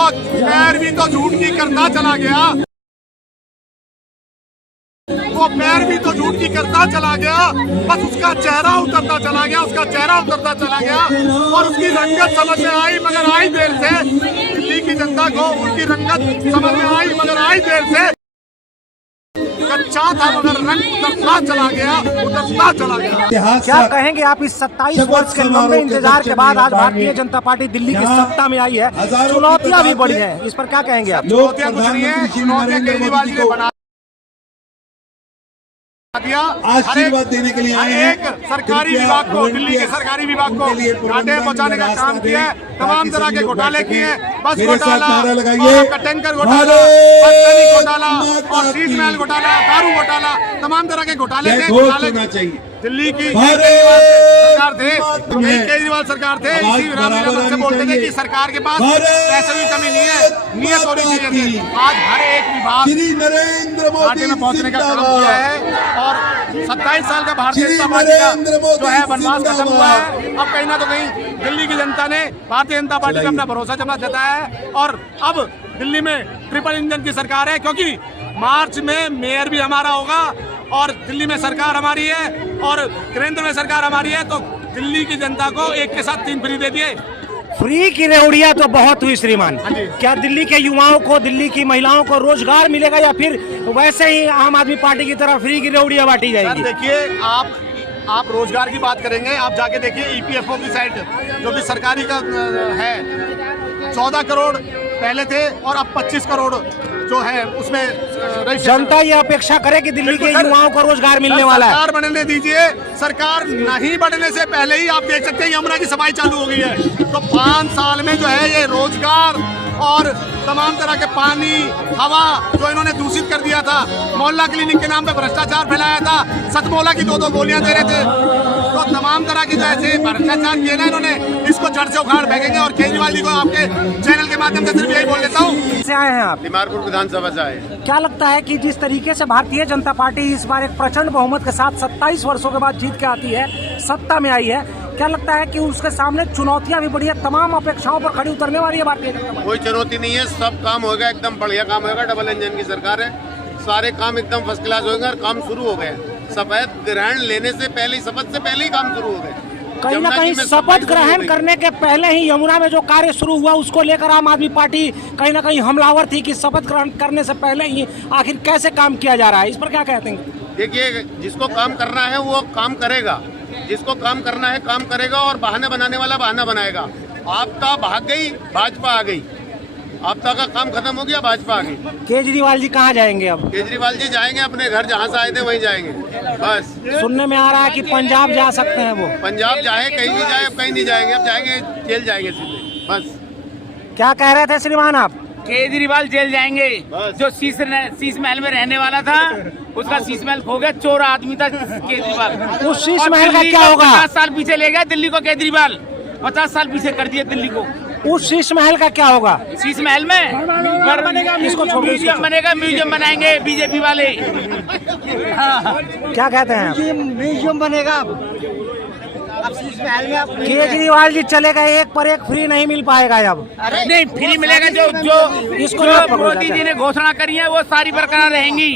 वो पैरवी तो झूठ की करता चला गया, वो पैरवी तो झूठ की करता चला गया, बस उसका चेहरा उतरता चला गया, उसका चेहरा उतरता चला गया और उसकी रंगत समझ में आई, मगर आई देर से। दिल्ली की जनता को उनकी रंगत समझ में आई, मगर आई देर से। कच्चा था मगर रंग उतरता चला गया, उतरता चला गया। क्या कहेंगे आप इस 27 वर्ष के लंबे इंतजार के बाद आज भारतीय जनता पार्टी दिल्ली की सत्ता में आई है, चुनौतियां भी बढ़ी हैं, इस पर क्या कहेंगे आप? चुनौतियां कुछ नहीं है, चुनौतियां केजरीवाल जी ने बना दिया। आशीर्वाद देने के लिए आए हैं। एक सरकारी विभाग को, दिल्ली के सरकारी विभाग को घाटे पहुंचाने का काम किया है, तमाम तरह के घोटाले किए हैं, बस घोटाला, टैंकर घोटाला, घोटाला और शीश महल घोटाला, दारू घोटाला, तमाम तरह के घोटाले थे। दिल्ली की सरकार थे, केजरीवाल सरकार थे, इसी विराम से बोलते थे कि सरकार के पास पैसे की कमी नहीं है, नियत होनी चाहिए थी। आज हर एक विभाग घाटे में पहुंचने का काम किया है और 27 साल का भारतीय जनता पार्टी का जो है वनवास खत्म हुआ है। अब कहीं ना तो कहीं दिल्ली की जनता ने भारतीय जनता पार्टी का अपना भरोसा जताया है और अब दिल्ली में ट्रिपल इंजन की सरकार है, क्योंकि मार्च में मेयर भी हमारा होगा और दिल्ली में सरकार हमारी है और केंद्र में सरकार हमारी है, तो दिल्ली की जनता को एक के साथ 3 फ्री दे दिए। फ्री की रेवड़ियां तो बहुत हुई श्रीमान, क्या दिल्ली के युवाओं को, दिल्ली की महिलाओं को रोजगार मिलेगा या फिर वैसे ही आम आदमी पार्टी की तरह फ्री की रेवड़ियां बांटी जाएगी? देखिए, आप रोजगार की बात करेंगे, आप जाके देखिए EPFO की साइट जो कि सरकारी का है, 14 करोड़ पहले थे और अब 25 करोड़ जो है उसमें जनता ये अपेक्षा करे कि दिल्ली के युवाओं को रोजगार मिलने वाला है। सरकार बनने दीजिए, सरकार नहीं बनने से पहले ही आप देख सकते हैं यमुना की सफाई चालू हो गई है, तो 5 साल में जो है ये रोजगार और तमाम तरह के पानी, हवा जो इन्होंने दूषित कर दिया था, मोहल्ला क्लिनिक के नाम पे भ्रष्टाचार फैलाया था, सतमोहल्ला की 2-2 गोलियां दे रहे थे, तो तमाम तरह की जो ऐसे भ्रष्टाचार किए ना इन्होंने, इसको जड़ से उखाड़ फेंकेंगे। और केजरीवाल जी को आपके चैनल के माध्यम से सिर्फ यही बोल देता हूँ। से आए हैं आप? बीमारपुर विधानसभा से आए। क्या लगता है कि जिस तरीके से भारतीय जनता पार्टी इस बार एक प्रचंड बहुमत के साथ 27 वर्षों के बाद जीत के आती है, सत्ता में आई है, क्या लगता है कि उसके सामने चुनौतियां भी बढ़ी है, तमाम अपेक्षाओं पर खड़ी उतरने वाली है भारतीय जनता पार्टी? कोई चुनौती नहीं है, सब काम होगा, एकदम बढ़िया काम होगा। डबल इंजन की सरकार है, सारे काम एकदम फर्स्ट क्लास होंगे और काम शुरू हो गए। शपथ ग्रहण लेने से पहले, शपथ से पहले ही काम शुरू हो गए। कहीं ना कहीं शपथ ग्रहण करने के पहले ही यमुना में जो कार्य शुरू हुआ उसको लेकर आम आदमी पार्टी कहीं ना कहीं हमलावर थी कि शपथ ग्रहण करने से पहले ही आखिर कैसे काम किया जा रहा है, इस पर क्या कहते हैं? देखिए, जिसको काम करना है वो काम करेगा, जिसको काम करना है काम करेगा और बहाने बनाने वाला बहाना बनाएगा। आपका भाग गई, भाजपा आ गई, आपका का काम खत्म हो गया, भाजपा आ गई। केजरीवाल जी कहाँ जाएंगे अब? केजरीवाल जी जाएंगे अपने घर, जहाँ से आए थे वहीं जाएंगे बस। सुनने में आ रहा है कि पंजाब जा सकते हैं वो। पंजाब जाए, कहीं भी जाए, अब कहीं नहीं जाएंगे, अब जाएंगे जेल जाएंगे सीधे बस। क्या कह रहे थे श्रीमान आप? केजरीवाल जेल जाएंगे। जो शीश महल में रहने वाला था उसका शीश महल खो गया, चोर आदमी था केजरीवाल। उस शीश महल का क्या होगा? 50 साल पीछे ले गया दिल्ली को केजरीवाल, 50 साल पीछे कर दिया दिल्ली को। उस शीश महल का क्या होगा? शीश महल में म्यूजियम बनेगा, म्यूजियम बनाएंगे बीजेपी वाले। क्या कहते हैं? म्यूजियम बनेगा अब शीश महल में। केजरीवाल जी चले गए, एक पर एक फ्री नहीं मिल पाएगा अब। नहीं, फ्री मिलेगा। जो मोदी जी ने घोषणा करी है वो सारी बरकरार रहेंगी,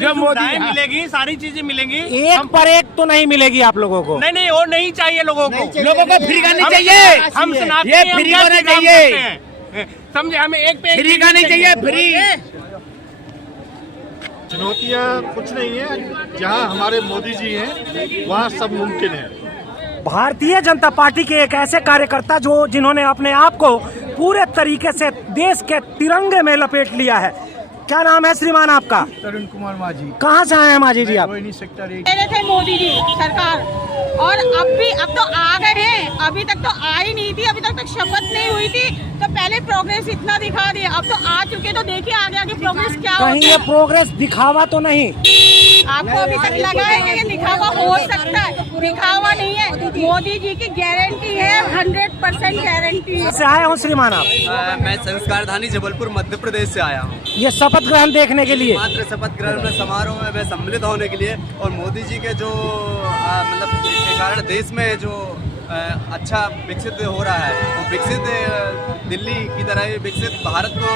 जो मोदी मिलेगी, सारी चीजें मिलेंगी। एक पर एक तो नहीं मिलेगी आप लोगों को। नहीं और नहीं चाहिए लोगों को फ्री का नहीं चाहिए। हम ये फ्री का नहीं चाहिए, समझे? हमें एक पे फ्री का नहीं चाहिए, फ्री। चुनौतियाँ कुछ नहीं है, जहाँ हमारे मोदी जी हैं वहाँ सब मुमकिन है। भारतीय जनता पार्टी के एक ऐसे कार्यकर्ता जिन्होंने अपने आप को पूरे तरीके से देश के तिरंगे में लपेट लिया है। क्या नाम है श्रीमान आपका? तरुण कुमार माझी। कहाँ से आए हैं माझी जी आप? सेक्टर 1 थे मोदी जी सरकार, और अब तो आ गए हैं, अभी तक तो आ ही नहीं थी, अभी तक शपथ नहीं हुई थी, तो पहले प्रोग्रेस इतना दिखा दिया, अब तो आ चुके, तो देखिए आगे आगे प्रोग्रेस क्या होता है। कहीं ये प्रोग्रेस दिखावा तो नहीं? आपको अभी तक लगा है कि ये दिखावा हो सकता है? दिखावा नहीं है, मोदी जी की गारंटी है, 100% गारंटी है। से आए हो श्रीमान आप? मैं संस्कारधानी जबलपुर मध्य प्रदेश से आया हूँ। ये शपथ ग्रहण देखने के लिए? मात्र शपथ ग्रहण समारोह में मैं सम्मिलित होने के लिए, और मोदी जी के जो मतलब के कारण देश में जो अच्छा विकसित हो रहा है, तो विकसित दिल्ली की तरह विकसित भारत को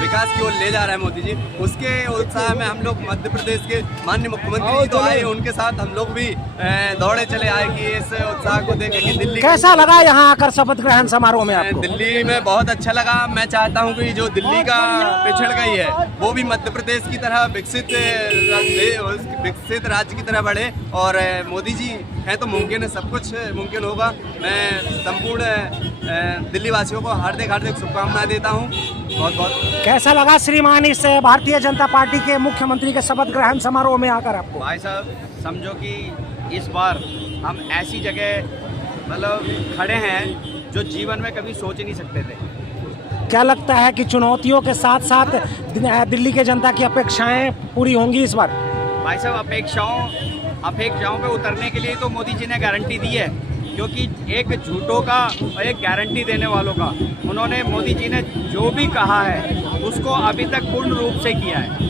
विकास की ओर ले जा रहा है मोदी जी। उसके उत्साह में हम लोग मध्य प्रदेश के माननीय मुख्यमंत्री जी तो आए, उनके साथ हम लोग भी दौड़े चले आए कि इस उत्साह को देखें कि दिल्ली कैसा लगा यहाँ आकर शपथ ग्रहण समारोह में आपको? दिल्ली में बहुत अच्छा लगा। मैं चाहता हूँ कि जो दिल्ली का पिछड़ गई है वो भी मध्य प्रदेश की तरह विकसित राज्य की तरह बढ़े, और मोदी जी हैं तो मुमकिन है, सब कुछ मुमकिन होगा। मैं संपूर्ण दिल्ली वासियों को हार्दिक हार्दिक शुभकामनाएं देता हूँ। बहुत बहुत कैसा लगा श्रीमान इस भारतीय जनता पार्टी के मुख्यमंत्री के शपथ ग्रहण समारोह में आकर आपको? भाई साहब समझो कि इस बार हम ऐसी जगह मतलब खड़े हैं जो जीवन में कभी सोच ही नहीं सकते थे। क्या लगता है कि चुनौतियों के साथ साथ दिल्ली के जनता की अपेक्षाएं पूरी होंगी इस बार? भाई साहब अपेक्षाओं पे उतरने के लिए तो मोदी जी ने गारंटी दी है, क्योंकि एक झूठों का और एक गारंटी देने वालों का उन्होंने मोदी जी ने जो भी कहा है उसको अभी तक पूर्ण रूप से किया है।